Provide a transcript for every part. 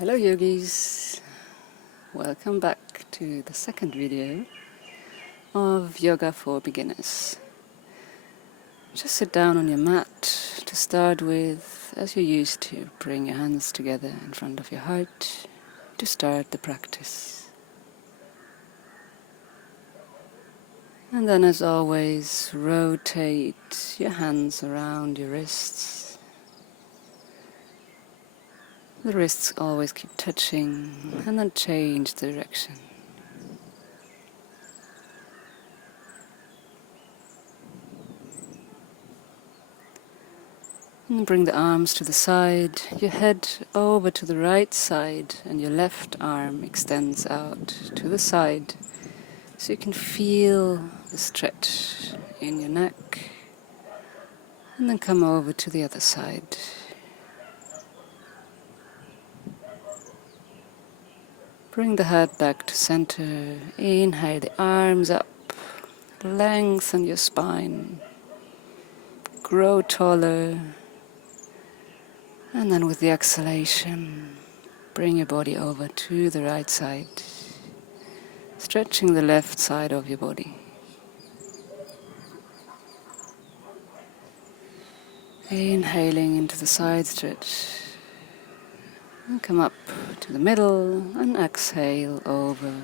Hello yogis, welcome back to the second video of Yoga for Beginners. Just sit down on your mat to start with, as you used to. Bring your hands together in front of your heart to start the practice. And then, as always, rotate your hands around your wrists. The wrists always keep touching, and then change the direction. And bring the arms to the side, your head over to the right side, and your left arm extends out to the side, so you can feel the stretch in your neck. And then come over to the other side. Bring the head back to center. Inhale the arms up. Lengthen your spine. Grow taller. And then with the exhalation, bring your body over to the right side. Stretching the left side of your body. Inhaling into the side stretch. And come up to the middle and exhale over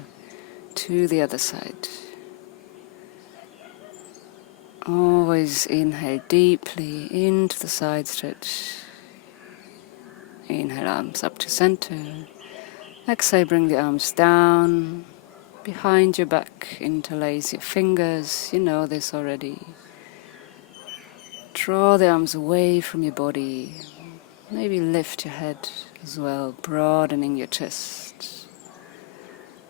to the other side. Always inhale deeply into the side stretch. Inhale, arms up to center. Exhale, bring the arms down, behind your back, interlace your fingers. You know this already. Draw the arms away from your body. Maybe lift your head as well, broadening your chest.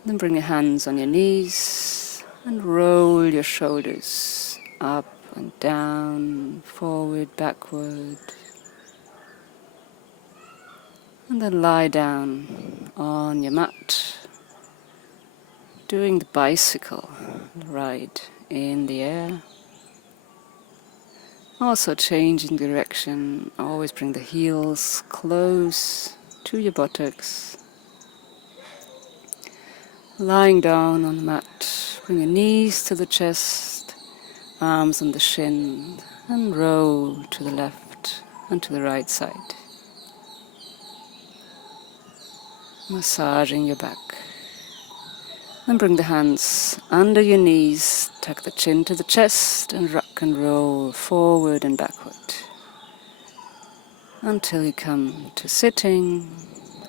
Then bring your hands on your knees and roll your shoulders up and down, forward, backward. And then lie down on your mat, doing the bicycle ride in the air. Also changing direction, always bring the heels close to your buttocks. Lying down on the mat, bring your knees to the chest, arms on the shin, and roll to the left and to the right side. Massaging your back. And bring the hands under your knees, tuck the chin to the chest and rock and roll forward and backward until you come to sitting,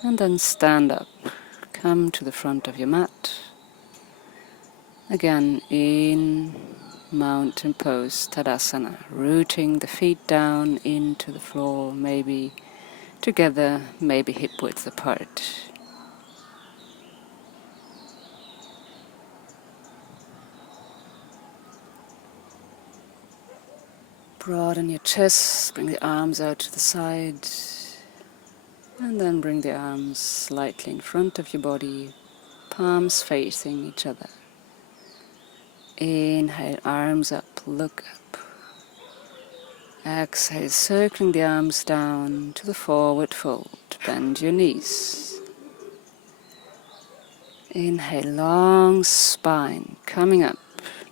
and then stand up. Come to the front of your mat. Again in mountain pose, Tadasana, rooting the feet down into the floor, maybe together, maybe hip width apart. Broaden your chest, bring the arms out to the side, and then bring the arms slightly in front of your body, palms facing each other. Inhale, arms up, look up. Exhale, circling the arms down to the forward fold, bend your knees. Inhale, long spine, coming up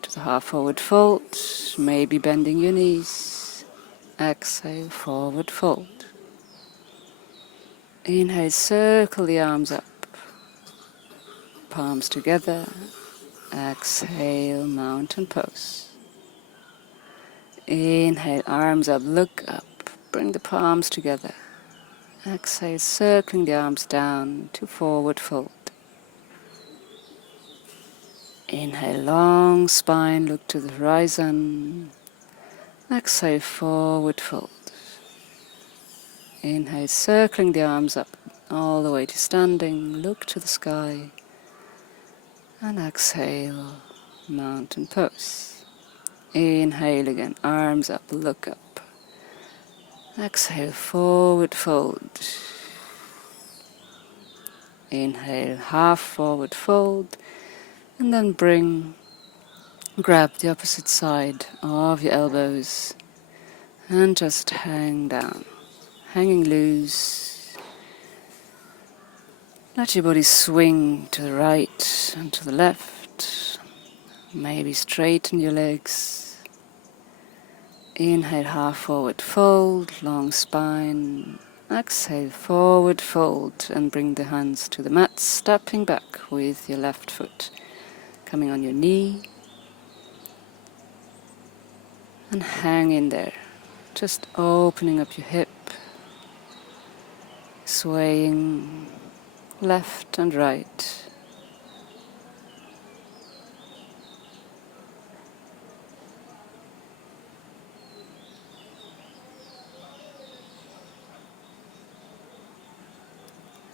to the half forward fold, maybe bending your knees. Exhale, forward fold. Inhale, circle the arms up, palms together. Exhale, mountain pose. Inhale, arms up, look up, bring the palms together. Exhale, circling the arms down to forward fold. Inhale, long spine, look to the horizon. Exhale, forward fold. Inhale, circling the arms up all the way to standing, look to the sky. And exhale, mountain pose. Inhale again, arms up, look up. Exhale, forward fold. Inhale, half forward fold. And then grab the opposite side of your elbows and just hang down, hanging loose. Let your body swing to the right and to the left. Maybe straighten your legs. Inhale, half forward fold, long spine. Exhale, forward fold, and bring the hands to the mat, stepping back with your left foot coming on your knee. And hang in there, just opening up your hip, swaying left and right.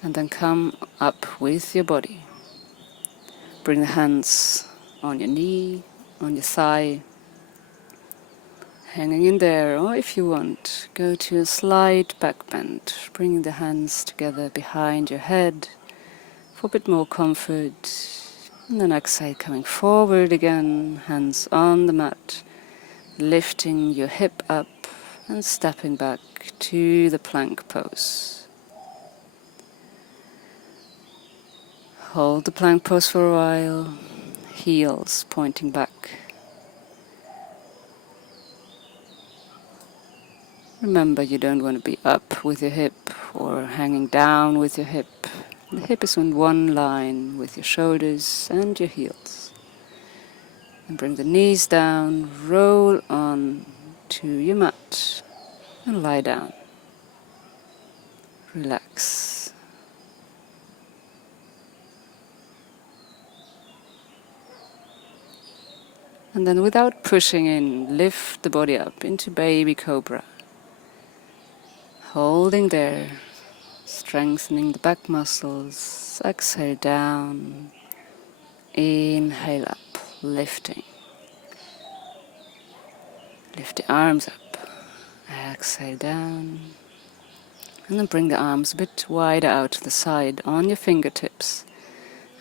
And then come up with your body. Bring the hands on your knee, on your thigh, hanging in there, or if you want, go to a slight back bend, bringing the hands together behind your head for a bit more comfort. And then exhale, coming forward again, hands on the mat, lifting your hip up and stepping back to the plank pose. Hold the plank pose for a while, heels pointing back. Remember, you don't want to be up with your hip or hanging down with your hip. The hip is in one line with your shoulders and your heels. And bring the knees down, roll on to your mat and lie down. Relax. And then without pushing in, lift the body up into baby cobra. Holding there, strengthening the back muscles. Exhale down. Inhale up, lifting. Lift the arms up. Exhale down. And then bring the arms a bit wider out to the side on your fingertips.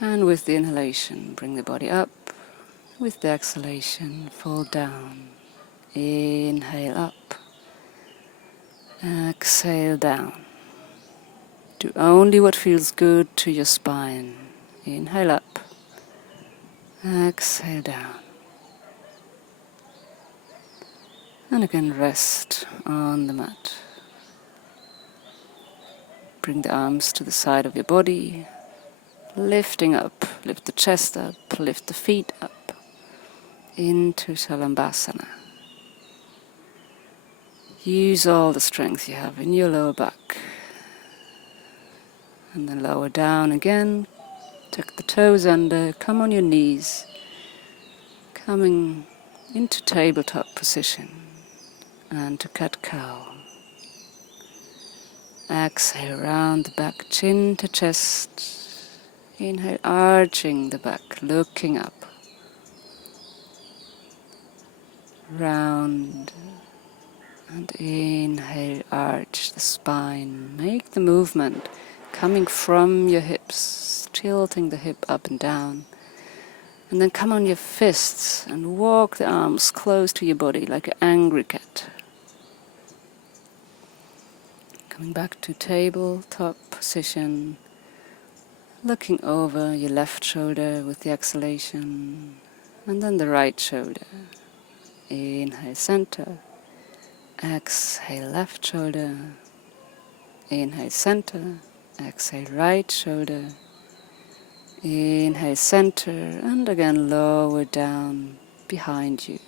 And with the inhalation, bring the body up. With the exhalation, fold down. Inhale up. Exhale down. Do only what feels good to your spine. Inhale up. Exhale down. And again, rest on the mat. Bring the arms to the side of your body. Lifting up. Lift the chest up. Lift the feet up. Into Shalambhasana. Use all the strength you have in your lower back. And then lower down again. Tuck the toes under. Come on your knees. Coming into tabletop position. And to cat-cow. Exhale, round the back, chin to chest. Inhale, arching the back, looking up. Round. And inhale, arch the spine. Make the movement coming from your hips, tilting the hip up and down. And then come on your fists and walk the arms close to your body like an angry cat. Coming back to tabletop position. Looking over your left shoulder with the exhalation. And then the right shoulder. Inhale, center. Exhale, left shoulder. Inhale, center. Exhale, right shoulder. Inhale, center. And again, lower down behind you.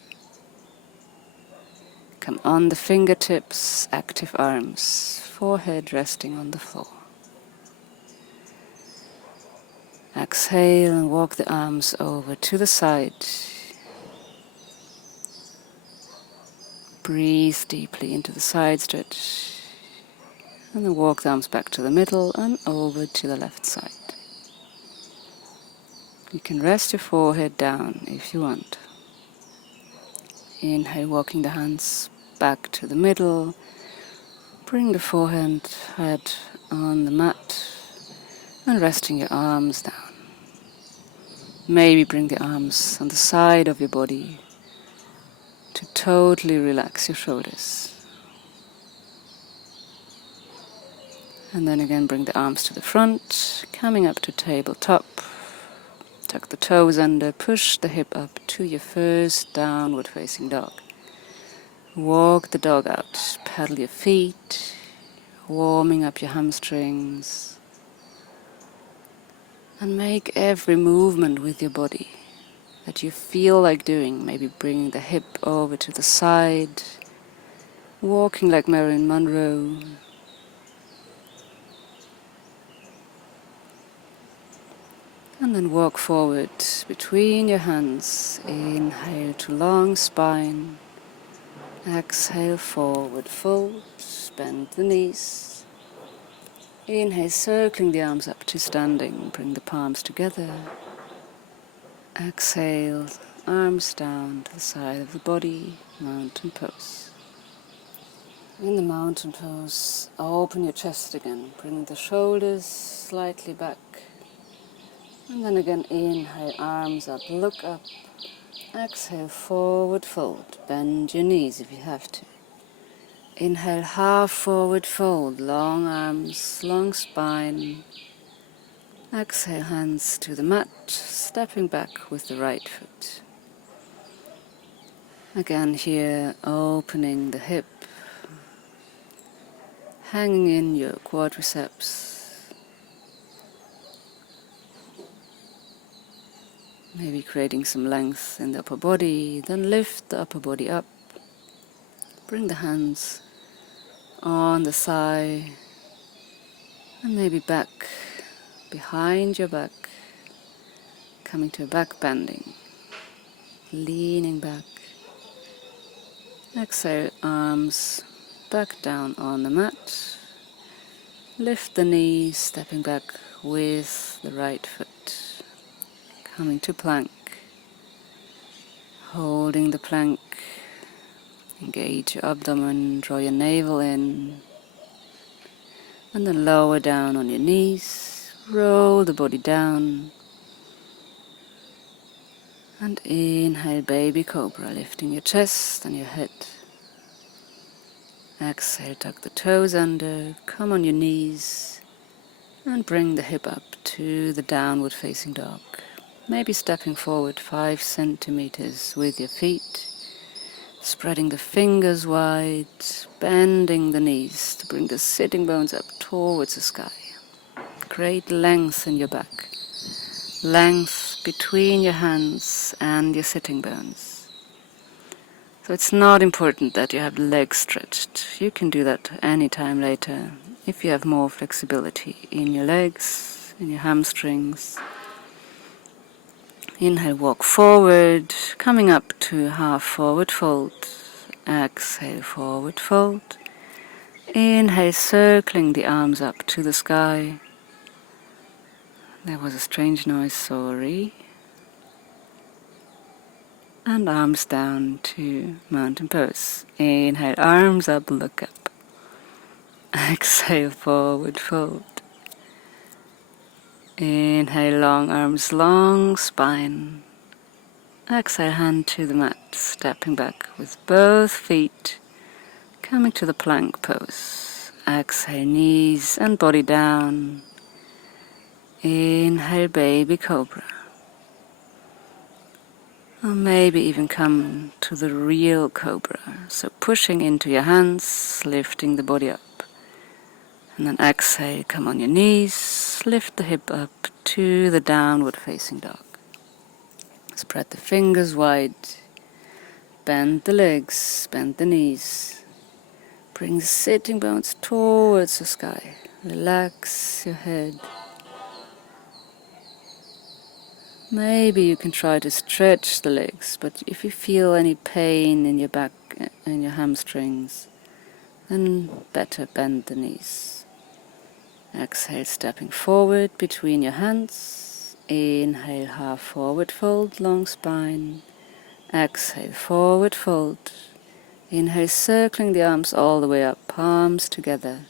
Come on the fingertips, active arms. Forehead resting on the floor. Exhale and walk the arms over to the side. Breathe deeply into the side stretch. And then walk the arms back to the middle and over to the left side. You can rest your forehead down if you want. Inhale, walking the hands back to the middle. Bring the forehead head on the mat and resting your arms down. Maybe bring the arms on the side of your body to totally relax your shoulders. And then again bring the arms to the front, coming up to tabletop. Tuck the toes under, push the hip up to your first downward facing dog. Walk the dog out, pedal your feet, warming up your hamstrings. And make every movement with your body that you feel like doing. Maybe bringing the hip over to the side, walking like Marilyn Monroe. And then walk forward between your hands. Inhale to long spine. Exhale, forward fold. Bend the knees. Inhale, circling the arms up to standing. Bring the palms together. Exhale, arms down to the side of the body. Mountain pose. In the mountain pose, open your chest again. Bring the shoulders slightly back. And then again, inhale, arms up, look up. Exhale, forward fold. Bend your knees if you have to. Inhale, half forward fold. Long arms, long spine. Exhale, hands to the mat, stepping back with the right foot. Again here, opening the hip. Hanging in your quadriceps. Maybe creating some length in the upper body, then lift the upper body up. Bring the hands on the thigh, and maybe back, behind your back, coming to a back bending, leaning back. Exhale, arms back down on the mat. Lift the knees, stepping back with the right foot. Coming to plank, holding the plank, engage your abdomen, draw your navel in, and then lower down on your knees, roll the body down, and inhale, baby cobra, lifting your chest and your head. Exhale, tuck the toes under, come on your knees, and bring the hip up to the downward facing dog. Maybe stepping forward 5 centimeters with your feet, spreading the fingers wide, bending the knees to bring the sitting bones up towards the sky. Great length in your back, length between your hands and your sitting bones. So it's not important that you have the legs stretched. You can do that any time later if you have more flexibility in your legs, in your hamstrings. Inhale, walk forward, coming up to half forward fold. Exhale, forward fold. Inhale, circling the arms up to the sky. There was a strange noise, sorry. And arms down to mountain pose. Inhale, arms up, look up. Exhale, forward fold. Inhale, long arms, long spine. Exhale, hand to the mat, stepping back with both feet, coming to the plank pose. Exhale, knees and body down. Inhale, baby cobra. Or maybe even come to the real cobra. So pushing into your hands, lifting the body up. And then exhale, come on your knees, lift the hip up to the downward facing dog. Spread the fingers wide, bend the legs, bend the knees. Bring the sitting bones towards the sky. Relax your head. Maybe you can try to stretch the legs, but if you feel any pain in your back and your hamstrings, then better bend the knees. Exhale, stepping forward between your hands. Inhale, half forward fold, long spine. Exhale, forward fold. Inhale, circling the arms all the way up, palms together.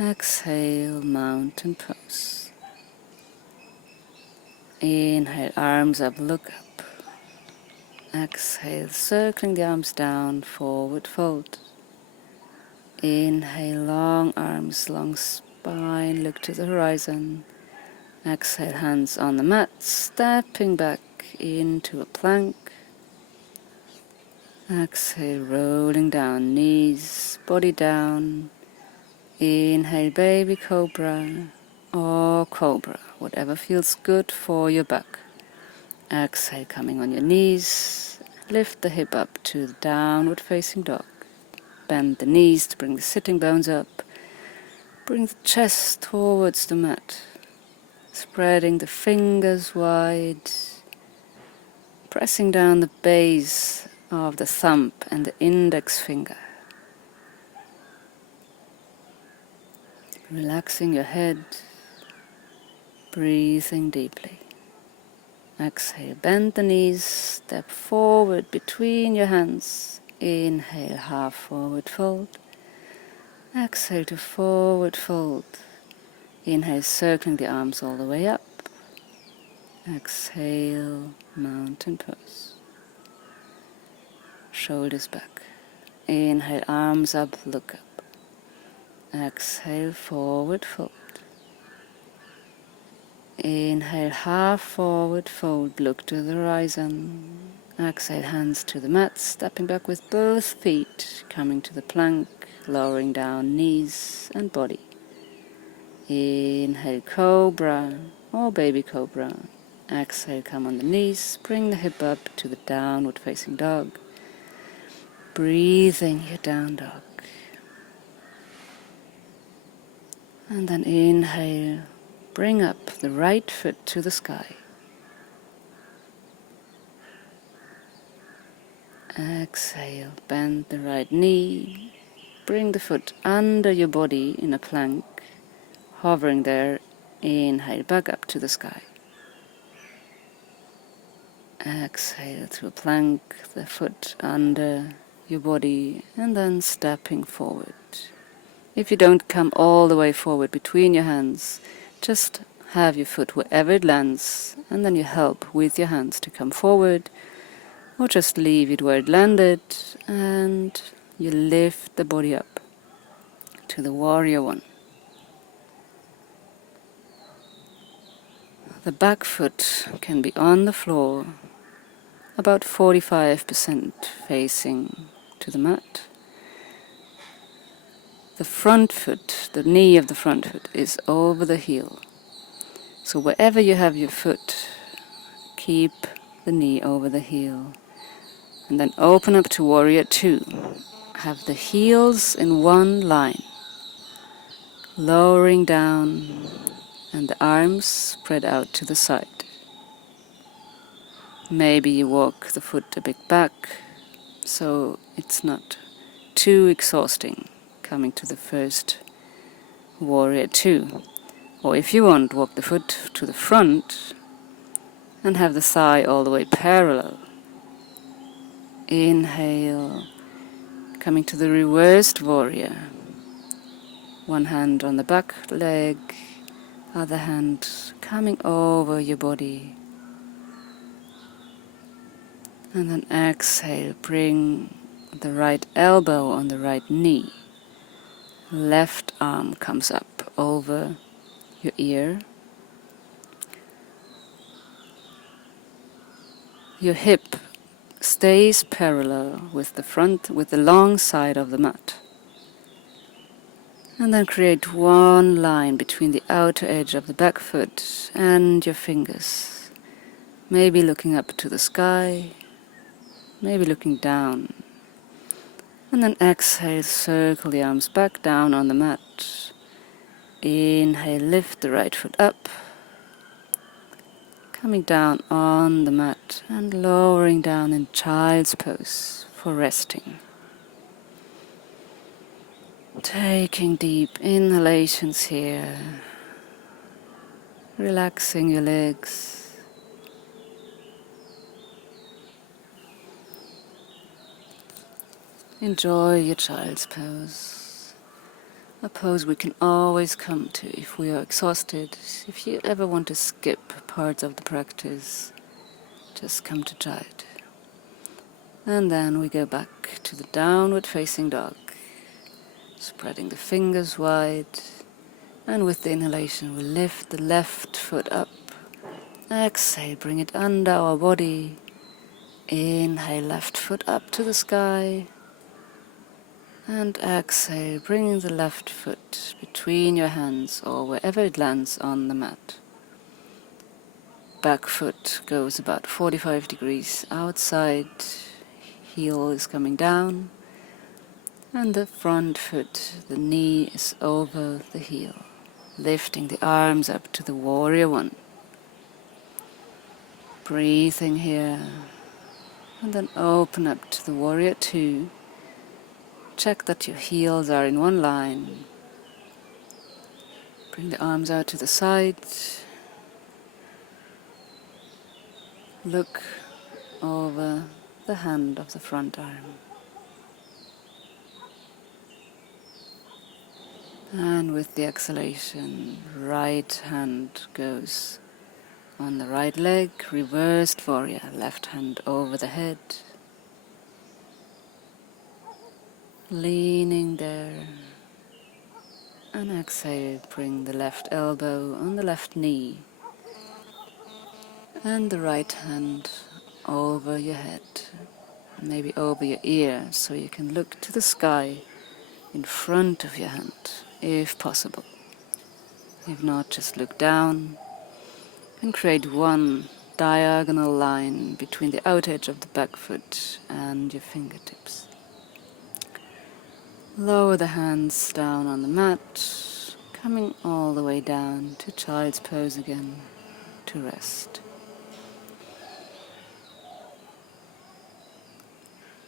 Exhale, mountain pose. Inhale, arms up, look up. Exhale, circling the arms down, forward fold. Inhale, long arms, long spine, look to the horizon. Exhale, hands on the mat, stepping back into a plank. Exhale, rolling down, knees, body down. Inhale, baby cobra or cobra, whatever feels good for your back. Exhale, coming on your knees, lift the hip up to the downward facing dog. Bend the knees to bring the sitting bones up. Bring the chest towards the mat, spreading the fingers wide, pressing down the base of the thumb and the index finger. Relaxing your head, breathing deeply. Exhale, bend the knees, step forward between your hands. Inhale, half forward fold. Exhale to forward fold. Inhale, circling the arms all the way up. Exhale, mountain pose. Shoulders back. Inhale, arms up, look up. Exhale, forward fold. Inhale, half forward fold, look to the horizon. Exhale, hands to the mat, stepping back with both feet, coming to the plank, lowering down knees and body. Inhale, cobra or baby cobra. Exhale, come on the knees, bring the hip up to the downward facing dog. Breathing your down dog. And then inhale, bring up the right foot to the sky. Exhale, bend the right knee. Bring the foot under your body in a plank, hovering there. Inhale, back up to the sky. Exhale to a plank, the foot under your body, and then stepping forward. If you don't come all the way forward between your hands, just have your foot wherever it lands, and then you help with your hands to come forward, or just leave it where it landed, and you lift the body up to the warrior one. The back foot can be on the floor, about 45% facing to the mat. The front foot, the knee of the front foot, is over the heel. So wherever you have your foot, keep the knee over the heel. And then open up to warrior two. Have the heels in one line, lowering down, and the arms spread out to the side. Maybe you walk the foot a bit back, so it's not too exhausting coming to the first warrior two. Or if you want, walk the foot to the front and have the thigh all the way parallel. Inhale, coming to the reversed warrior. One hand on the back leg, other hand coming over your body. And then exhale, bring the right elbow on the right knee. Left arm comes up over your ear. Your hip stays parallel with the long side of the mat. And then create one line between the outer edge of the back foot and your fingers. Maybe looking up to the sky, maybe looking down. And then exhale, circle the arms back down on the mat. Inhale, lift the right foot up. Coming down on the mat and lowering down in child's pose for resting. Taking deep inhalations here. Relaxing your legs. Enjoy your child's pose. A pose we can always come to if we are exhausted. If you ever want to skip parts of the practice, just come to child. And then we go back to the downward facing dog. Spreading the fingers wide. And with the inhalation, we lift the left foot up. Exhale, bring it under our body. Inhale, left foot up to the sky. And exhale, bringing the left foot between your hands or wherever it lands on the mat. Back foot goes about 45 degrees outside. Heel is coming down. And the front foot, the knee is over the heel. Lifting the arms up to the warrior one. Breathing here. And then open up to the warrior two. Check that your heels are in one line. Bring the arms out to the sides. Look over the hand of the front arm. And with the exhalation, right hand goes on the right leg, reversed warrior, left hand over the head. Leaning there. And exhale, bring the left elbow on the left knee. And the right hand over your head, maybe over your ear, so you can look to the sky in front of your hand, if possible. If not, just look down and create one diagonal line between the outer edge of the back foot and your fingertips. Lower the hands down on the mat, coming all the way down to child's pose again to rest.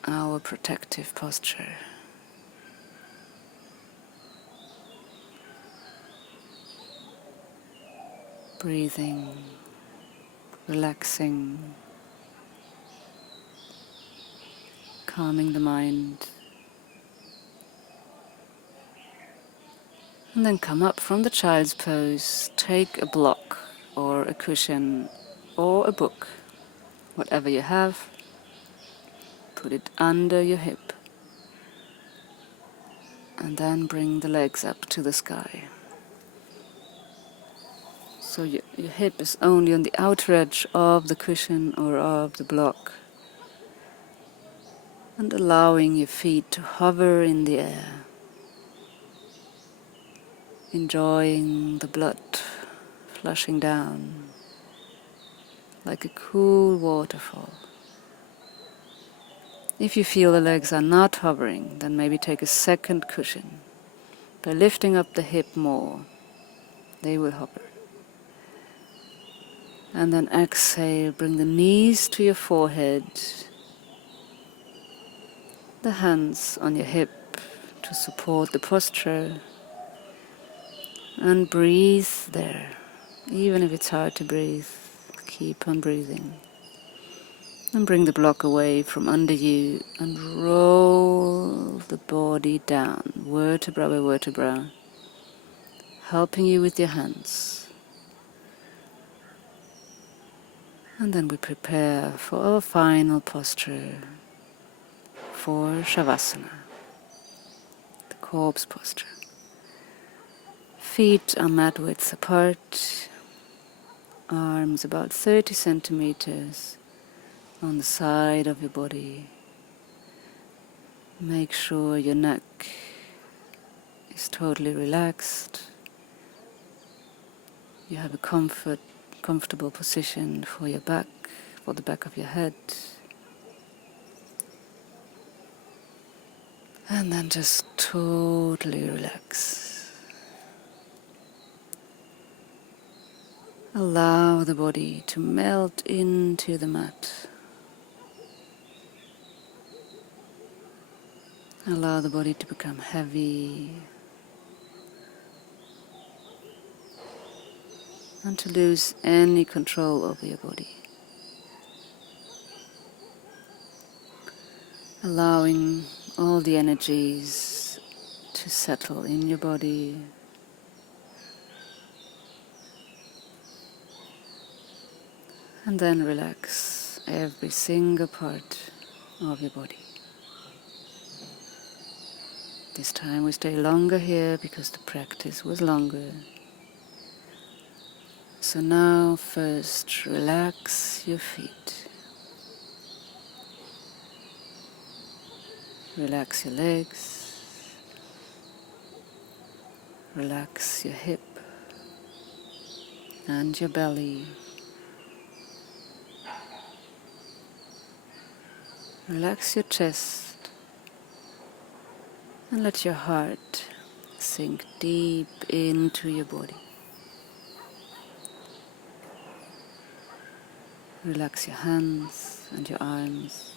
Our protective posture. Breathing, relaxing, calming the mind. And then come up from the child's pose, take a block or a cushion or a book, whatever you have. Put it under your hip. And then bring the legs up to the sky. So your hip is only on the outer edge of the cushion or of the block. And allowing your feet to hover in the air. Enjoying the blood flushing down like a cool waterfall. If you feel the legs are not hovering, then maybe take a second cushion. By lifting up the hip more, they will hover. And then exhale, bring the knees to your forehead, the hands on your hip to support the posture, and breathe there. Even if it's hard to breathe, keep on breathing. And bring the block away from under you and roll the body down, vertebra by vertebra, helping you with your hands. And then we prepare for our final posture for Shavasana, the corpse posture. Feet are mat width apart, arms about 30 centimeters on the side of your body. Make sure your neck is totally relaxed. You have a comfortable position for your back, for the back of your head. And then just totally relax. Allow the body to melt into the mat. Allow the body to become heavy and to lose any control over your body. Allowing all the energies to settle in your body. And then relax every single part of your body. This time we stay longer here because the practice was longer. So now first relax your feet. Relax your legs. Relax your hip and your belly. Relax your chest and let your heart sink deep into your body. Relax your hands and your arms.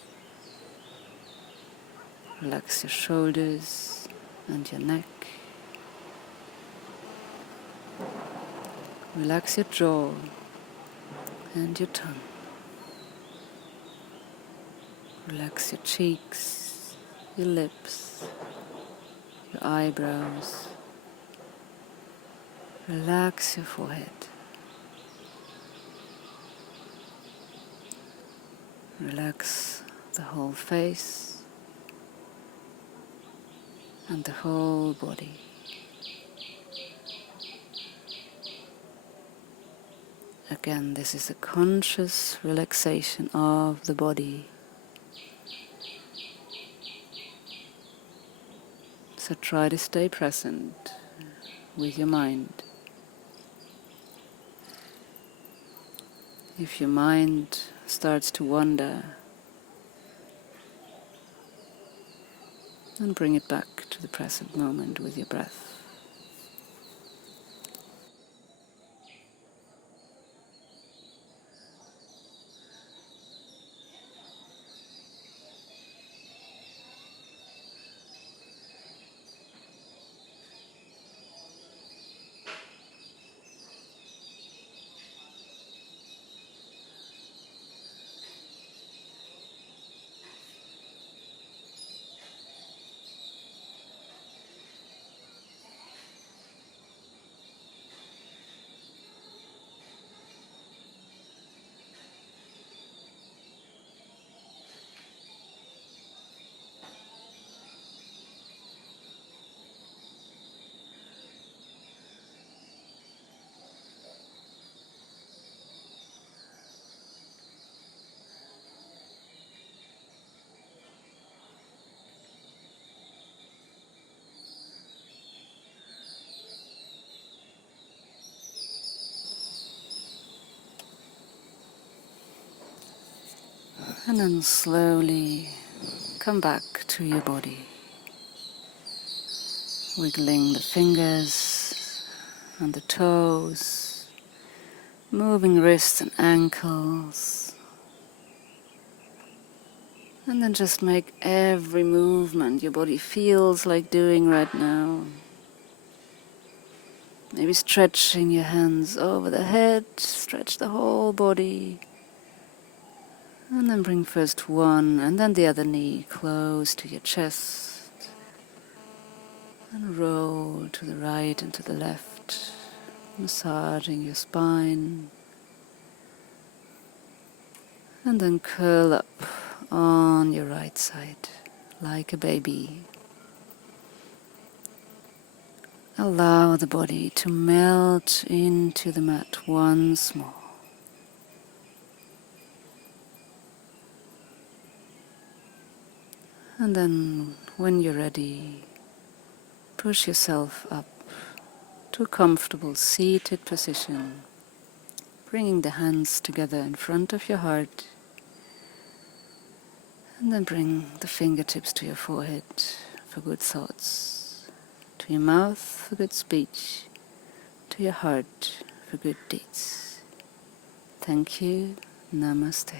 Relax your shoulders and your neck. Relax your jaw and your tongue. Relax your cheeks, your lips, your eyebrows. Relax your forehead. Relax the whole face and the whole body. Again, this is a conscious relaxation of the body. So try to stay present with your mind. If your mind starts to wander, then bring it back to the present moment with your breath. And then slowly come back to your body, wiggling the fingers and the toes, moving wrists and ankles, and then just make every movement your body feels like doing right now. Maybe stretching your hands over the head, stretch the whole body. And then bring first one and then the other knee close to your chest. And roll to the right and to the left, massaging your spine. And then curl up on your right side, like a baby. Allow the body to melt into the mat once more. And then, when you're ready, push yourself up to a comfortable seated position, bringing the hands together in front of your heart, and then bring the fingertips to your forehead for good thoughts, to your mouth for good speech, to your heart for good deeds. Thank you. Namaste.